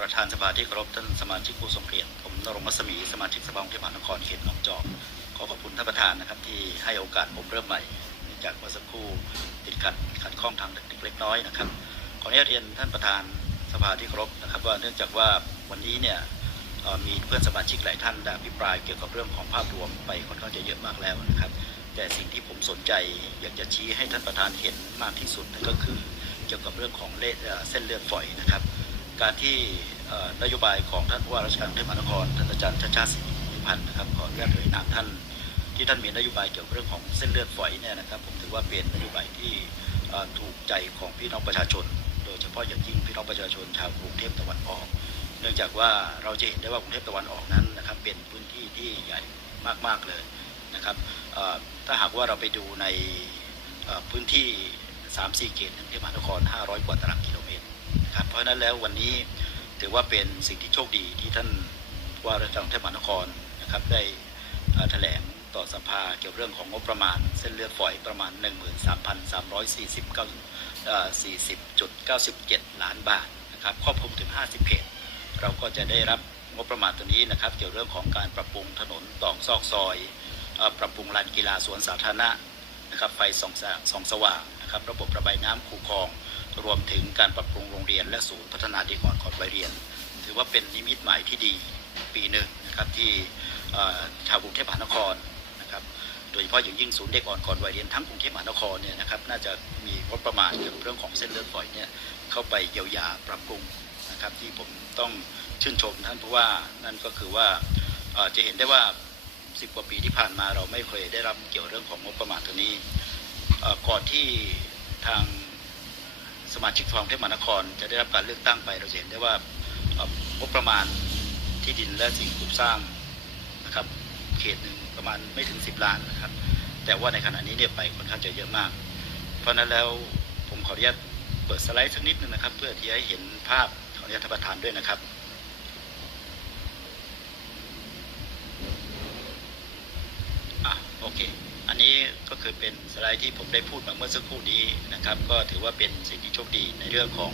ประธานสภาที่เคารพท่านสมาชิกผู้ทรงเกียรติผมนรงมัสมีสมาชิกสภากรุงเทพมหานครเขตหนองจอกขอขอบคุณท่านประธานนะครับ ที่ให้โอกาสผมเริ่มใหม่เนื่องจากเมื่อสักครู่ติดขัดขัดข้องทางเทคนิคเล็กน้อยนะครับขออนุญาตเรียนท่านประธานสภาที่เคารพนะครับว่าเนื่องจากว่าวันนี้เนี่ยมีเพื่อนสมาชิกหลายท่านได้อภิปรายเกี่ยวกับเรื่องของภาพรวมไปค่อนข้างจะเยอะมากแล้วนะครับ แต่สิ่งที่ผมสนใจอยากจะชี้ให้ท่านประธานเห็นมากที่สุดนั่นก็คือ เกี่ยวกับเรื่องของเลเส้นเลือดฝอยนะครับ การที่นโยบายของท่านผู้ว่าราชการกรุงเทพมหานครท่านอาจารย์ชาชาติสิทธิพันธ์นะครับขออนุญาตเอ่ยนามท่านที่ท่านมีนโยบายเกี่ยวกับเรื่องของเส้นเลือดฝอยเนี่ยนะครับ ผมถือว่าเป็นนโยบายที่ถูกใจของพี่น้องประชาชน โดยเฉพาะอย่างยิ่งพี่น้องประชาชนชาวกรุงเทพตะวันออก เนื่องจากว่าเราจะเห็นได้ว่ากรุงเทพตะวันออกนั้นนะครับเป็นพื้นที่ที่ใหญ่มากๆเลยนะครับถ้าหากว่าเราไปดูในพื้นที่ 3-4 เขตกรุงเทพมหานคร 500 กว่าตารางกิโลเมตร นะครับ เพราะฉะนั้นแล้ววันนี้ถือว่าเป็นสิ่งที่โชคดีที่ท่านผู้ว่าราชการกรุงเทพมหานครนะครับได้แถลงต่อสภาเกี่ยวกับเรื่องของงบประมาณ เส้นเลือดฝอยประมาณ 13,349เอ่อ40.97 ล้านบาทนะครับครอบคลุมถึง 50 เขตเราก็จะได้รับงบประมาณตัวนี้นะครับ เกี่ยวเรื่องของการปรับปรุงถนนตอกซอกซอยอปรับปรุงลานกีฬาสวนสาธารณะนะครับไฟส่องสว่างส่องสว่านะครับ ระบบระบายน้ำคูคลอง รวมถึงการปรับปรุงโรงเรียน และศูนย์พัฒนาเด็กอ่อนก่อนวัยเรียน ถือว่าเป็นนิมิตหมายที่ดีปีหนึ่งนะครับที่ชาวกรุงเทพมหานครนะครับโดยเฉพาะอย่างยิ่งศูนย์เด็กอ่อนก่อนวัยเรียนทั้งกรุงเทพมหานครเนี่ยนะครับน่าจะมีงบประมาณเกี่ยวกับเรื่องของเส้นเลือดฝอยเนี่ยเข้าไปเยียวยาปรับปรุงนะครับที่ผมต้องชื่นชมท่านเพราะว่านั่นก็คือว่าจะเห็นได้ว่า 10 กว่าปีที่ผ่านมาเราไม่เคยได้รับเกี่ยวเรื่องของงบประมาณตัวนี้ก่อนที่ทาง สมาชิกสภากรุงเทพมหานคร จะได้รับการเลือกตั้งไปเราเห็นได้ว่างบประมาณที่ดินและสิ่งปลูกสร้างนะครับเขตหนึ่งประมาณไม่ถึง 10 ล้านนะครับแต่ว่าในขณะนี้เนี่ยไปค่อนข้างจะเยอะมาก เพราะนั้นแล้วผมขออนุญาตเปิดสไลด์สักนิดนึงนะครับ เพื่อที่ให้เห็นภาพขออนุญาตท่านประธานด้วยนะครับอะโอเค อันนี้ก็คือเป็นสไลด์ที่ผมได้พูดมาเมื่อสักครู่นี้นะครับ ก็ถือว่าเป็นสิ่งที่โชคดีในเรื่องของ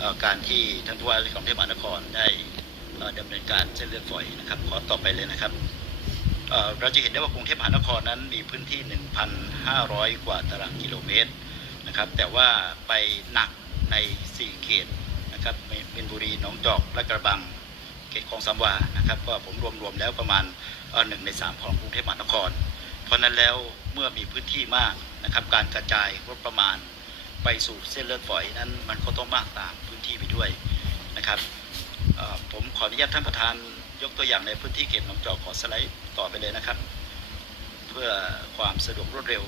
อการที่ท่านผู้ว่าราชการกรุงเทพมหานครได้เอ่อดำเนินการเส้นเลือดฝอยนะครับ ขอต่อไปเลยนะครับเราจะเห็นได้ว่ากรุงเทพมหานครนั้นมีพื้นที่ 1,500 กว่าตารางกิโลเมตรนะครับแต่ว่าไปหนักใน 4 เขตนะครับเป็นบุรีหนองจอกและกระบังเขตคลองสามวานะครับก็ผมรวมๆแล้วประมาณหนึ่งในสามของกรุงเทพมหานคร เพราะนั้นแล้วเมื่อมีพื้นที่มากนะครับ การกระจายงบประมาณไปสู่เส้นเลือดฝอยนั้น มันก็ต้องมากตามพื้นที่ไปด้วยนะครับผมขออนุญาตท่านประธานยกตัวอย่างในพื้นที่เขตหนองจอกขอสไลด์ต่อไปเลยนะครับ เพื่อความสะดวกรวดเร็ว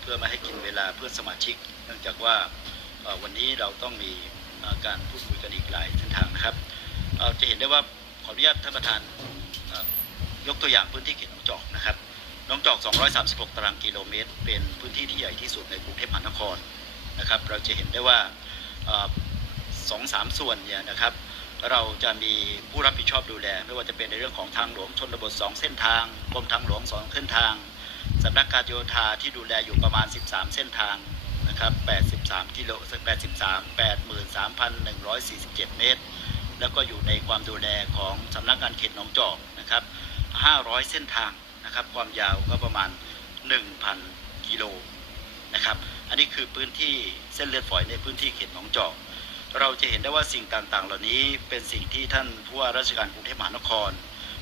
เพื่อไม่ให้กินเวลาเพื่อสมาชิก เนื่องจากว่าวันนี้เราต้องมีการพูดคุยกันอีกหลายเส้นทางนะครับจะเห็นได้ว่าขออนุญาตท่านประธานยกตัวอย่างพื้นที่เขตหนองจอกนะครับ นองจอก 236 ตารางกิโลเมตร เป็นพื้นที่ที่ใหญ่ที่สุดในกรุงเทพมหานครนะครับ เราจะเห็นได้ว่าสองสามส่วนเนี่ยนะครับ เราจะมีผู้รับผิดชอบดูแล ไม่ว่าจะเป็นในเรื่องของทางหลวงชนบท 2 เส้นทางกรมทางหลวง 2 เส้นทางสำนักการโยธาที่ดูแลอยู่ประมาณ 13 เส้นทางนะครับ 83 กิโล 83 83,147 เมตร แล้วก็อยู่ในความดูแลของสำนักงานเขตหนองจอกนะครับ 500 เส้นทาง นะครับ ความยาวก็ประมาณ 1,000 กิโลนะครับ อันนี้คือพื้นที่เส้นเลือดฝอยในพื้นที่เขตหนองจอก เราจะเห็นได้ว่าสิ่งต่างๆ เหล่านี้เป็นสิ่งที่ท่านผู้ว่าราชการกรุงเทพมหานคร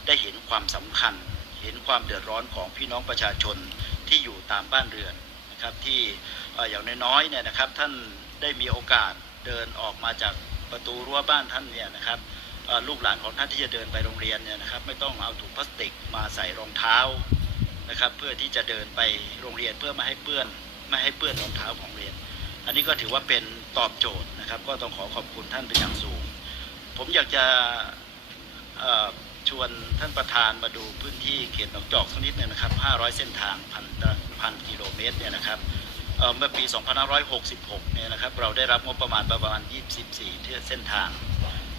ได้เห็นความสำคัญ เห็นความเดือดร้อนของพี่น้องประชาชนที่อยู่ตามบ้านเรือนนะครับที่อย่างน้อยๆเนี่ยนะครับท่านได้มีโอกาสเดินออกมาจากประตูรั้วบ้านท่านเนี่ยนะครับ ลูกหลานของท่านที่จะเดินไปโรงเรียนเนี่ยนะครับ ไม่ต้องเอาถุงพลาสติกมาใส่รองเท้านะครับ เพื่อที่จะเดินไปโรงเรียนเพื่อไม่ให้เปื้อนไม่ให้เปื้อนรองเท้าของเรียน อันนี้ก็ถือว่าเป็นตอบโจทย์นะครับ ก็ต้องขอขอบคุณท่านเป็นอย่างสูง ผมอยากจะชวนท่านประธานมาดูพื้นที่เขตหนองจอกสักนิดนึงนะครับ 500 เส้นทางพันพันกิโลเมตรเนี่ยนะครับเอ่อเมื่อปี 2566 เนี่ยนะครับ เราได้รับงบประมาณประมาณ 24ที่เส้นทาง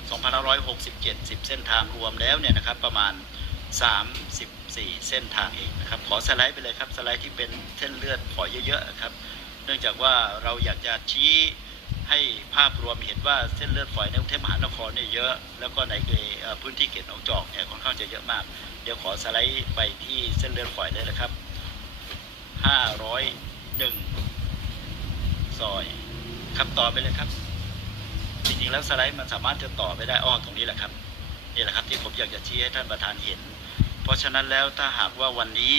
2567 10 เส้นทางรวมแล้วเนี่ยนะครับประมาณ 34 เส้นทางเองนะครับขอสไลด์ไปเลยครับสไลด์ที่เป็นเส้นเลือดฝอยเยอะๆครับ เนื่องจากว่าเราอยากจะชี้ให้ภาพรวมเห็นว่าเส้นเลือดฝอยในกรุงเทพมหานครเนี่ยเยอะ แล้วก็ในเอ่อพื้นที่เขตหนองจอกเนี่ยค่อนข้างจะเยอะมาก เดี๋ยวขอสไลด์ไปที่เส้นเลือดฝอยเลยนะครับ 501 ซอย ครับต่อไปเลยครับ จริงๆแล้วสไลด์มันสามารถจะต่อไปได้อ้อตรงนี้แหละครับนี่แหละครับที่ผมอยากจะชี้ให้ท่านประธานเห็น เพราะฉะนั้นแล้วถ้าหากว่าวันนี้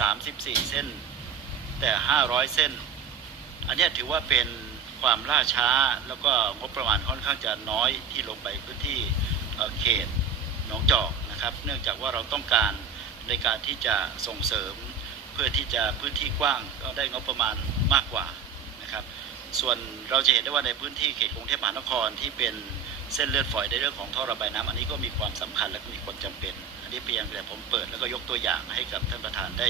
34 เส้น แต่ 500 เส้น อันนี้ถือว่าเป็นความล่าช้าแล้วก็งบประมาณค่อนข้างจะน้อยที่ลงไปพื้นที่เเขตหนองจอกนะครับ เนื่องจากว่าเราต้องการในการที่จะส่งเสริม เพื่อที่จะพื้นที่กว้างก็ได้งบประมาณมากกว่านะครับ ส่วนเราจะเห็นได้ว่าในพื้นที่เขตกรุงเทพมหานครที่เป็นเส้นเลือดฝอยในเรื่องของท่อระบายน้ำอันนี้ก็มีความสำคัญและมีความจำเป็น อันนี้เพียงแต่ผมเปิดแล้วก็ยกตัวอย่างให้กับท่านประธานได้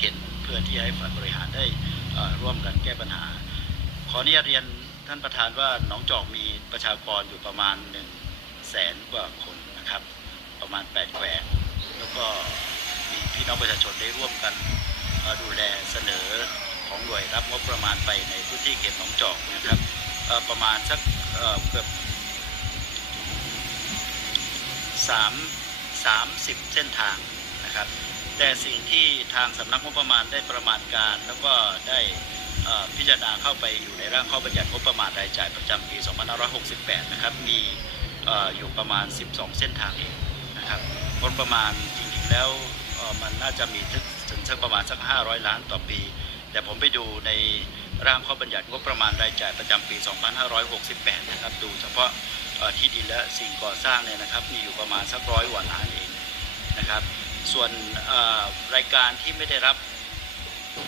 เห็นเพื่อที่ให้ฝ่ายบริหารได้ร่วมกันแก้ปัญหา ขออนุญาตเรียนท่านประธานว่าหนองจอกมีประชากรอยู่ประมาณ1นึ่งแสนกว่าคนนะครับ ประมาณ8แขวงแล้วก็มีพี่น้องประชาชนได้ร่วมกันดูแลเสนอ ของหน่วยรับงบประมาณไปในพื้นที่เขตหนองจอกนะครับประมาณสักเกือบสามสามสิบเส้นทางนะครับ แต่สิ่งที่ทางสำนักงบประมาณได้ประมาณการ แล้วก็ได้พิจารณาเข้าไปอยู่ในร่างข้อบัญญัติงบประมาณรายจ่ายประจำปี 2568 นะครับ มีอยู่ประมาณ 12 เส้นทางเองนะครับงบประมาณจริงๆแล้วมันน่าจะมีถึงสักประมาณสัก 500 ล้านต่อปี แต่ผมไปดูในร่างข้อบัญญัติงบประมาณรายจ่ายประจำปี 2568 นะครับ ดูเฉพาะที่ดินและสิ่งก่อสร้างเนี่ยนะครับ มีอยู่ประมาณสักร้อยกว่าล้านเองนะครับ ส่วนรายการที่ไม่ได้รับ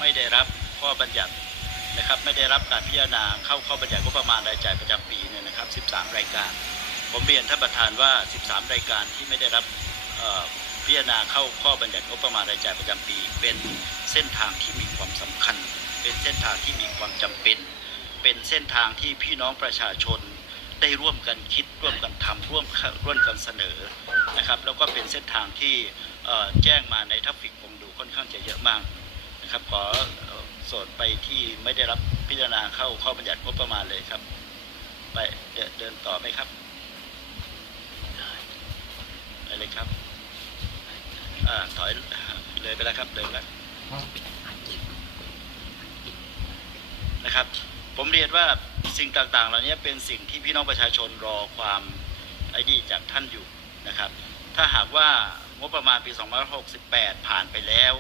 ไม่ได้รับข้อบัญญัตินะครับ ไม่ได้รับการพิจารณาเข้าข้อบัญญัติงบประมาณรายจ่ายประจำปีเนี่ยนะครับ 13 รายการ ผมเรียนท่านประธานว่า 13 รายการที่ไม่ได้รับ พิจารณาเข้าข้อบัญญัติงบประมาณรายจ่ายประจำปี เป็นเส้นทางที่มีความสำคัญ เป็นเส้นทางที่มีความจำเป็น เป็นเส้นทางที่พี่น้องประชาชนได้ร่วมกันคิดร่วมกันทำร่วมร่วมกันเสนอนะครับ แล้วก็เป็นเส้นทางที่แจ้งมาในทัฟฟิกผมดูค่อนข้างจะเยอะมากนะครับขอโสดไปที่ไม่ได้รับพิจารณาเข้าข้อบัญญัติงบประมาณเลยครับ ไปเดินเดินต่อไหมครับไปเลยครับ อ่าถอยเลยไปแล้วครับเลยแล้วนะครับ ผมเรียนว่าสิ่งต่างๆ เหล่านี้เป็นสิ่งที่พี่น้องประชาชนรอความไอ้นี่จากท่านอยู่นะครับ ถ้าหากว่างบประมาณปี 2568 ผ่านไปแล้ว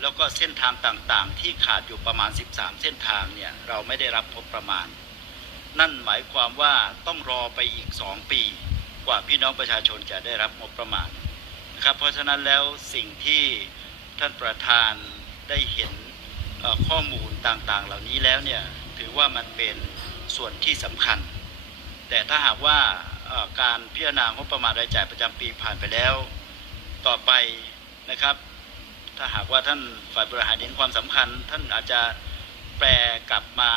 แล้วก็เส้นทางต่างๆ ที่ขาดอยู่ประมาณ 13 เส้นทางเนี่ยเราไม่ได้รับงบประมาณ นั่นหมายความว่าต้องรอไปอีก 2 ปี กว่าพี่น้องประชาชนจะได้รับงบประมาณ นะครับเพราะฉะนั้นแล้วสิ่งที่ท่านประธานได้เห็นข้อมูลต่างๆ เหล่านี้แล้วเนี่ยถือว่ามันเป็นส่วนที่สำคัญ แต่ถ้าหากว่าการพิจารณางบประมาณรายจ่ายประจำปีผ่านไปแล้ว ต่อไปนะครับ ถ้าหากว่าท่านฝ่ายบริหารเห็นความสำคัญ ท่านอาจจะแปลกลับมา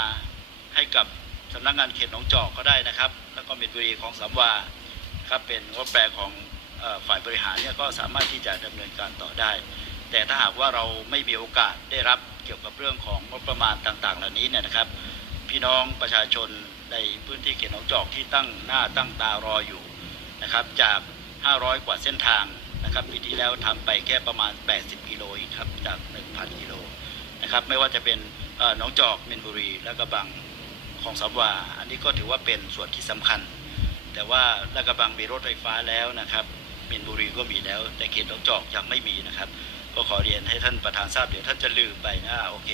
ให้กับสำนักงานเขตหนองจอกก็ได้นะครับ แล้วก็มินบุรีของสามวาครับเป็นงบแปลของ ฝ่ายบริหารเนี่ยก็สามารถที่จะดำเนินการต่อได้ แต่ถ้าหากว่าเราไม่มีโอกาสได้รับเกี่ยวกับเรื่องของงบประมาณต่างๆ เหล่านี้เนี่ยนะครับ พี่น้องประชาชนในพื้นที่เขตหนองจอกที่ตั้งหน้าตั้งตารออยู่นะครับจาก 500 กว่าเส้นทางนะครับปีที่แล้วทำไปแค่ประมาณ 80 กิโลครับจาก 1,000 กิโลนะครับไม่ว่าจะเป็นหนองจอกมินบุรี และกระบังของสามวาอันนี้ก็ถือว่าเป็นส่วนที่สำคัญ แต่ว่าและกระบังมีรถไฟฟ้าแล้วนะครับ มินบุรีก็มีแล้ว แต่เขตหนองจอกยังไม่มีนะครับ ก็ขอเรียนให้ท่านประธานทราบเดี๋ยวท่านจะลืมไปนะโอเค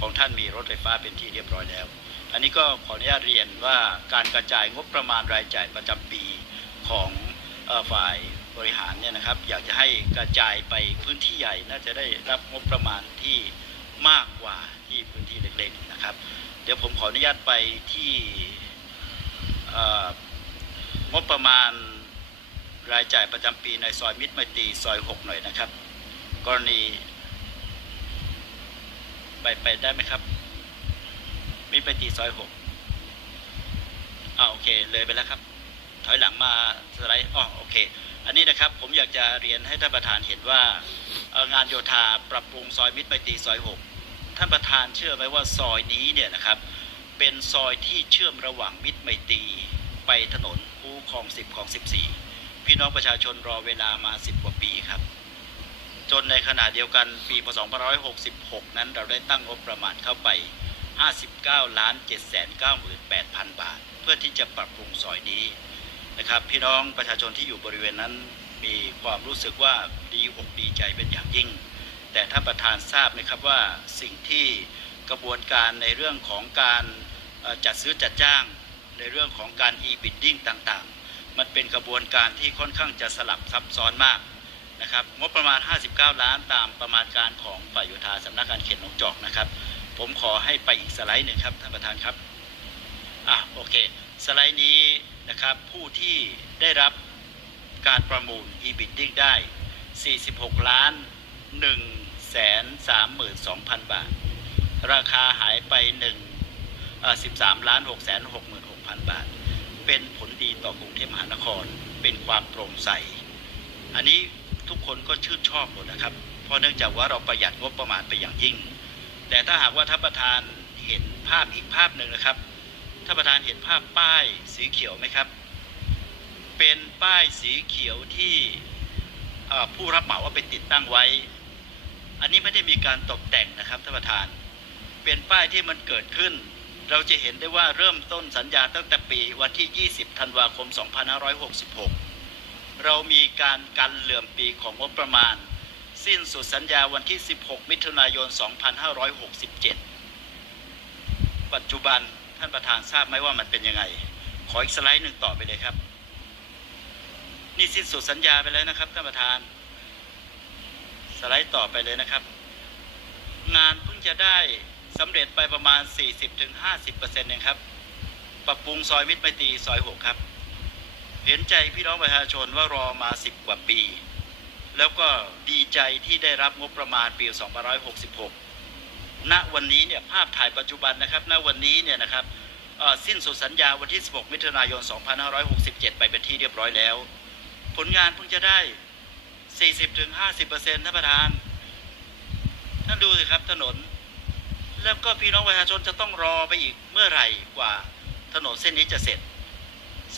ของท่านมีรถไฟฟ้าเป็นที่เรียบร้อยแล้ว อันนี้ก็ขออนุญาตเรียนว่าการกระจายงบประมาณรายจ่ายประจำปีของฝ่ายบริหารเนี่ยนะครับ อยากจะให้กระจายไปพื้นที่ใหญ่น่าจะได้รับงบประมาณที่มากกว่าที่พื้นที่เล็กๆนะครับ เดี๋ยวผมขออนุญาตไปที่งบประมาณ รายจ่ายประจำปีในซอยมิตรไมตรีซอยหกหน่อยนะครับ กรณีไปไปได้ไหมครับ มิตรไมตรีซอยหกอ่าโอเคเลยไปแล้วครับ ถอยหลังมาสไลด์อ๋อโอเค อันนี้นะครับผมอยากจะเรียนให้ท่านประธานเห็นว่างานโยธาปรับปรุงซอยมิตรไมตรีซอยหกท่านประธานเชื่อไหมว่าซอยนี้เนี่ยนะครับเป็นซอยที่เชื่อมระหว่างมิตรไมตรีไปถนนคูคลองสิบคลองสิบสี่ พี่น้องประชาชนรอเวลามาสิบกว่าปีครับ จนในขณะเดียวกันปีพศ2566 นั้นเราได้ตั้งงบประมาณเข้าไป 59ล้าน798,000 บาท เพื่อที่จะปรับปรุงซอยนี้นะครับ พี่น้องประชาชนที่อยู่บริเวณนั้นมีความรู้สึกว่าดีอกดีใจเป็นอย่างยิ่ง แต่ท่านประธานทราบไหมครับว่าสิ่งที่กระบวนการในเรื่องของการจัดซื้อจัดจ้าง ในเรื่องของการ e-bidding ต่าง มันเป็นกระบวนการที่ค่อนข้างจะสลับซับซ้อนมากนะครับงบประมาณ 59 ล้านตามประมาณการของฝ่ายโยธาสำนักงานเขตหนองจอกนะครับ ผมขอให้ไปอีกสไลด์หนึ่งครับท่านประธานครับอะโอเค สไลด์นี้นะครับผู้ที่ได้รับการประมูล e-bidding ได้ 46 ล้าน1แสน32,000 บาท ราคาหายไป1เอ่อ13 ล้าน6แสน66,000 บาท เป็นผลดีต่อกรุงเทพมหานคร เป็นความโปร่งใส อันนี้ทุกคนก็ชื่นชอบหมดนะครับ เพราะเนื่องจากว่าเราประหยัดงบประมาณไปอย่างยิ่ง แต่ถ้าหากว่าท่านประธานเห็นภาพอีกภาพหนึ่งนะครับท่านประธานเห็นภาพป้ายสีเขียวไหมครับ เป็นป้ายสีเขียวที่ผู้รับเหมาว่าไปติดตั้งไว้ อันนี้ไม่ได้มีการตกแต่งนะครับท่านประธาน เป็นป้ายที่มันเกิดขึ้น เราจะเห็นได้ว่าเริ่มต้นสัญญาตั้งแต่ปีวันที่ 20 ธันวาคม 2566 เรามีการกันเหลื่อมปีของงบประมาณ สิ้นสุดสัญญาวันที่ 16 มิถุนายน 2567 ปัจจุบันท่านประธานทราบไหมว่ามันเป็นยังไง ขออีกสไลด์หนึ่งต่อไปเลยครับ นี่สิ้นสุดสัญญาไปแล้วนะครับท่านประธาน สไลด์ต่อไปเลยนะครับ งานเพิ่งจะได้ สำเร็จไปประมาณ 40-50%เองครับ ปรับปรุงซอยมิตรไมตรีซอย 6 ครับ เห็นใจพี่น้องประชาชนว่ารอมา 10 กว่าปี แล้วก็ดีใจที่ได้รับงบประมาณปี 2566 ณ วันนี้เนี่ยภาพถ่ายปัจจุบันนะครับ ณ วันนี้เนี่ยนะครับสิ้นสุดสัญญาวันที่ 16 มิถุนายน 2567 ไปเป็นที่เรียบร้อยแล้ว ผลงานเพิ่งจะได้ 40-50%ท่านประธาน ท่านดูสิครับถนน แล้วก็พี่น้องประชาชนจะต้องรอไปอีกเมื่อไหร่กว่าถนนเส้นนี้จะเสร็จ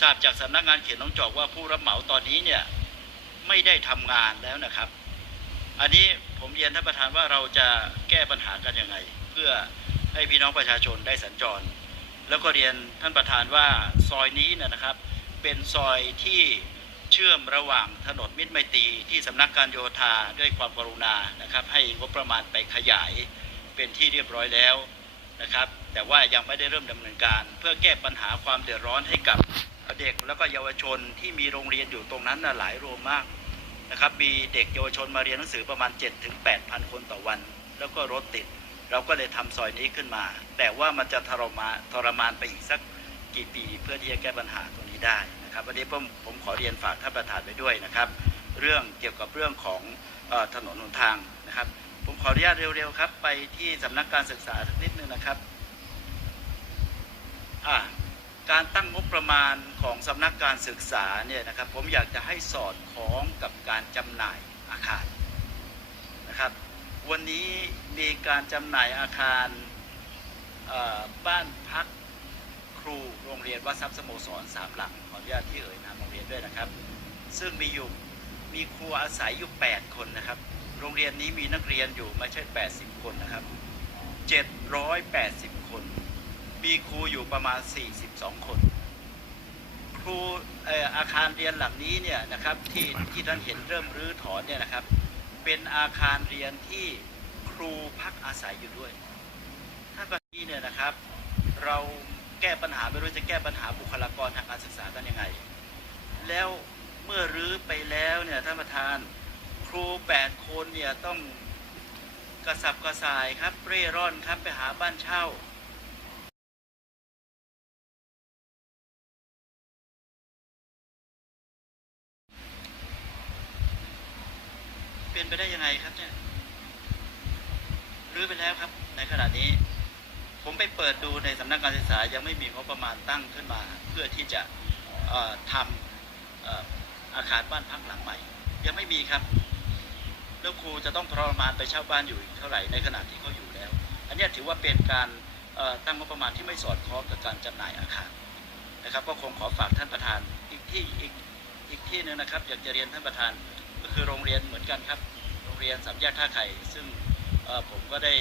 ทราบจากสำนักงานเขตหน้องจอกว่าผู้รับเหมาตอนนี้เนี่ยไม่ได้ทำงานแล้วนะครับ อันนี้ผมเรียนท่านประธานว่าเราจะแก้ปัญหากันยังไง เพื่อให้พี่น้องประชาชนได้สัญจร แล้วก็เรียนท่านประธานว่าซอยนี้นยนะครับ เป็นซอยที่เชื่อมระหว่างถนนมิตรไมตรีที่สำนักการโยธาด้วยความกรุณานะครับ ให้งบประมาณไปขยาย เป็นที่เรียบร้อยแล้วนะครับ แต่ว่ายังไม่ได้เริ่มดำเนินการ เพื่อแก้ปัญหาความเดือดร้อนให้กับเด็กแล้วก็เยาวชนที่มีโรงเรียนอยู่ตรงนั้นหลายโรงมากนะครับ มีเด็กเยาวชนมาเรียนหนังสือประมาณ 7-8ถึง8,000คนต่อวัน แล้วก็รถติด เราก็เลยทำซอยนี้ขึ้นมา แต่ว่ามันจะทรมานทรมานไปอีกสักกี่ปีเพื่อที่จะแก้ปัญหาตรงนี้ได้นะครับวันนี้ผมผมขอเรียนฝากท่านประธานไว้ด้วยนะครับ เรื่องเกี่ยวกับเรื่องของอถนนหนทางนะครับ ผมขออนุญาตเร็วๆครับ ไปที่สำนักการศึกษาสักนิดนึงนะครับการตั้งงบประมาณของสำนักการศึกษาเนี่ยนะครับผมอยากจะให้สอดคล้องกับการจำหน่ายอาคารนะครับ วันนี้มีการจำหน่ายอาคารบ้านพักครูโรงเรียนวัดทรัพย์สโมสรสามหลังขออนุญาตที่เอ่ยนามโรงเรียนด้วยนะครับ ซึ่งมีอยู่มีครูอาศัยอยู่ 8 คนนะครับ โรงเรียนนี้มีนักเรียนอยู่ไม่ใช่ 80 คนนะครับ 780 คน มีครูอยู่ประมาณ 42 คน ครูเอ่ออาคารเรียนหลังนี้เนี่ยนะครับที่ที่ท่านเห็นเริ่มรื้อถอนเนี่ยนะครับ เป็นอาคารเรียนที่ครูพักอาศัยอยู่ด้วย ถ้าแบบนี้เนี่ยนะครับ เราแก้ปัญหาไม่รู้จะแก้ปัญหาบุคลากรทางการศึกษากันยังไง แล้วเมื่อรื้อไปแล้วเนี่ยท่านประธาน ครูแปดคนเนี่ยต้องกระสับกระส่ายครับเร่ร่อนครับไปหาบ้านเช่าเป็นไปได้ยังไงครับเนี่ยรื้อไปแล้วครับ ในขณะนี้ ผมไปเปิดดูในสำนักการศึกษายังไม่มีงบประมาณตั้งขึ้นมา เพื่อที่จะทำอาคารบ้านพักหลังใหม่ ยังไม่มีครับ แล้วครูจะต้องทรมานไปเช่าบ้านอยู่อีกเท่าไหร่ในขณะที่เขาอยู่แล้ว อันนี้ถือว่าเป็นการตั้งงบประมาณที่ไม่สอดคล้องกับการจำหน่ายอาคารนะครับ ก็คงขอฝากท่านประธานอีกที่อีกอีกที่หนึงนะครับ อยากจะเรียนท่านประธานก็คือโรงเรียนเหมือนกันครับ โรงเรียนสามแยกท่าไข่ซึ่งผมก็ได้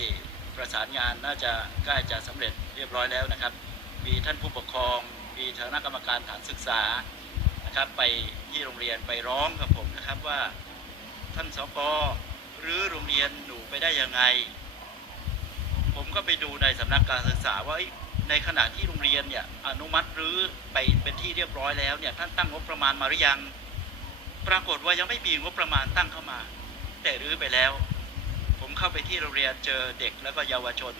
ประสานงานน่าจะใกล้จะสำเร็จเรียบร้อยแล้วนะครับ มีท่านผู้ปกครอง มีคณะกรรมการฐานศึกษานะครับ ไปที่โรงเรียนไปร้องกับผมนะครับว่า ท่านสกหรือโรงเรียนหนูไปได้ยังไง ผมก็ไปดูในสำนักการศึกษาว่าในขณะที่โรงเรียนเนี่ยอนุมัติหรือไปเป็นที่เรียบร้อยแล้วเนี่ยท่านตั้งงบประมาณมาหรือยัง ปรากฏว่ายังไม่มีงบประมาณตั้งเข้ามา แต่รื้อไปแล้ว ผมเข้าไปที่โรงเรียนเจอเด็กแล้วก็เยาวชน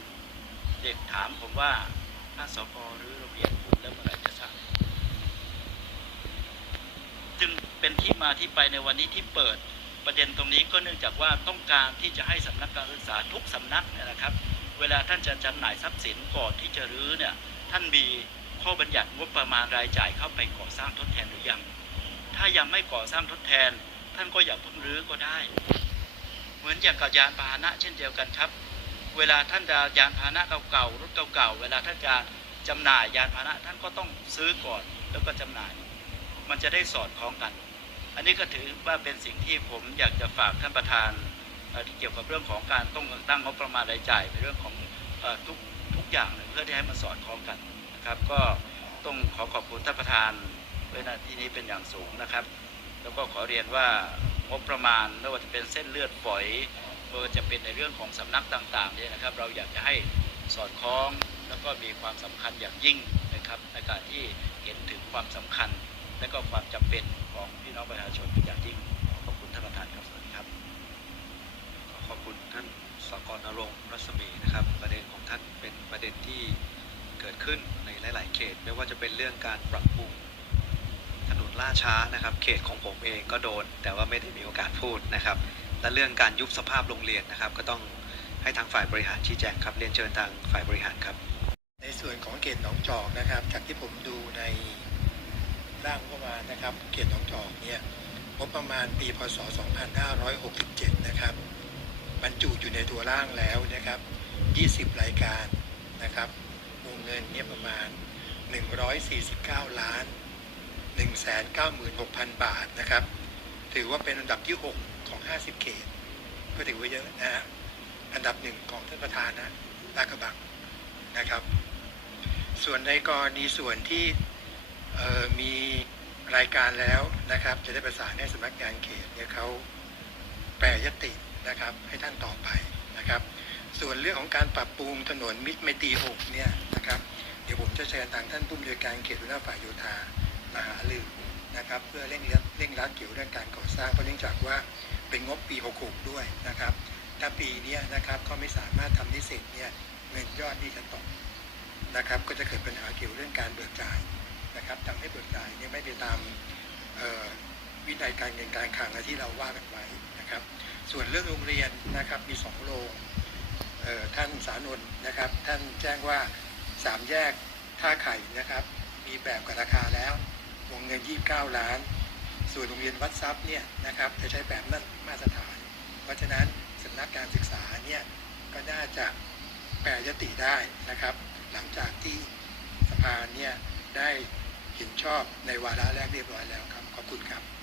เด็กถามผมว่าท่านสกหรือโรงเรียนคุณแล้วเมื่อไหร่จะสร้างจึงเป็นที่มาที่ไปในวันนี้ที่เปิด ประเด็นตรงนี้ก็เนื่องจากว่าต้องการที่จะให้สำนักการศึกษาทุกสำนักเนี่ยนะครับ เวลาท่านจะจำหน่ายทรัพย์สินก่อนที่จะรื้อเนี่ยท่านมีข้อบัญญัติงบประมาณรายจ่ายเข้าไปก่อสร้างทดแทนหรือยัง ถ้ายังไม่ก่อสร้างทดแทน ท่านก็อย่าเพิ่งรื้อก็ได้ เหมือนอย่างกับยานพาหนะเช่นเดียวกันครับ เวลาท่านจะยานพาหนะเก่าๆรถเก่าๆเวลาท่านจะจำหน่ายยานพาหนะท่านก็ต้องซื้อก่อนแล้วก็จำหน่าย มันจะได้สอดคล้องกัน อันนี้ก็ถือว่าเป็นสิ่งที่ผมอยากจะฝากท่านประธานที่เกี่ยวกับเรื่องของการต้องตั้งงบประมาณรายจ่ายในเรื่องของอทุกทุกอย่างเพื่อที่ให้มันสอดคล้องกันนะครับ ก็ต้องขอขอบคุณท่านประธานไว้ณที่นี้เป็นอย่างสูงนะครับ แล้วก็ขอเรียนว่างบประมาณไม่ว่าจะเป็นเส้นเลือดฝอยไม่ว่าจะเป็นในเรื่องของสำนักต่างๆเนี่ยนะครับ เราอยากจะให้สอดคล้องแล้วก็มีความสำคัญอย่างยิ่งนะครับในการที่เห็นถึงความสำคัญ และก็ความจำเป็นของพี่น้องประชาชนเป็นอย่างยิ่งขอบคุณท่านประธานครับสวัสดีครับ ขอขอบคุณท่านสกรณรงค์รัศมีนะครับ ประเด็นของท่านเป็นประเด็นที่เกิดขึ้นในหลาย ๆ เขต ไม่ว่าจะเป็นเรื่องการปรับปรุงถนนล่าช้านะครับ เขตของผมเองก็โดน แต่ว่าไม่ได้มีโอกาสพูดนะครับ และเรื่องการยุบสภาพโรงเรียนนะครับ ก็ต้องให้ทางฝ่ายบริหารชี้แจงครับเรียนเชิญทางฝ่ายบริหารครับ ในส่วนของเขตหนองจอกนะครับ จากที่ผมดูใน ร่างงบประมาณนะครับ เขตหนองจอกเนี่ยงบประมาณปีพศ 2567 นะครับ บรรจุอยู่ในตัวร่างแล้วนะครับ 20 รายการนะครับวงเงินเนี่ยประมาณ 149 ล้าน 196,000 บาทนะครับ ถือว่าเป็นอันดับที่ 6 ของ 50 เขต ก็ถือว่าเยอะนะฮะอันดับหนึ่งของท่านประธานนะลาดกระบังนะครับ ส่วนในกรณีส่วนที่ มีรายการแล้วนะครับ จะได้ประสานให้สำนักงานเขตเนี่ยเขาแปรยตินะครับ ให้ท่านต่อไปนะครับ ส่วนเรื่องของการปรับปรุงถนนมิตรไมตรีหกเนี่ยนะครับเดี๋ยวผมจะเชิญทางท่านผู้อำนวยการเขตหัวหน้าฝ่ายโยธามาหารือนะครับ เพื่อเร่งรัดเร่งรัดเกี่ยวเรื่องการก่อสร้างเพราะเนื่องจากว่าเป็นงบปี 66 ด้วยนะครับ ถ้าปีนี้นะครับเขาไม่สามารถทำได้เสร็จเนี่ยเงินยอดนี่จะตกนะครับ ก็จะเกิดปัญหาเกี่ยวเรื่องการเบิกจ่าย นะครับทำให้เบิกจ่ายเนี่ยไม่ไปตามวินัยการเงินการคลังที่เราว่ากันไว้นะครับ ส่วนเรื่องโรงเรียนนะครับมีสองโรงท่านสานนท์นะครับ ท่านแจ้งว่าสามแยกท่าไข่นะครับ มีแบบกับราคาแล้ววงเงิน 29 ล้าน ส่วนโรงเรียนวัดทรัพย์เนี่ยนะครับจะใช้แบบนั้นมาตรฐาน เพราะฉะนั้นสำนักการศึกษาเนี่ยก็น่าจะแปรยติได้นะครับ หลังจากที่สภาเนี่ยได้ เห็นชอบในวาระแรกเรียบร้อยแล้วครับ ขอบคุณครับ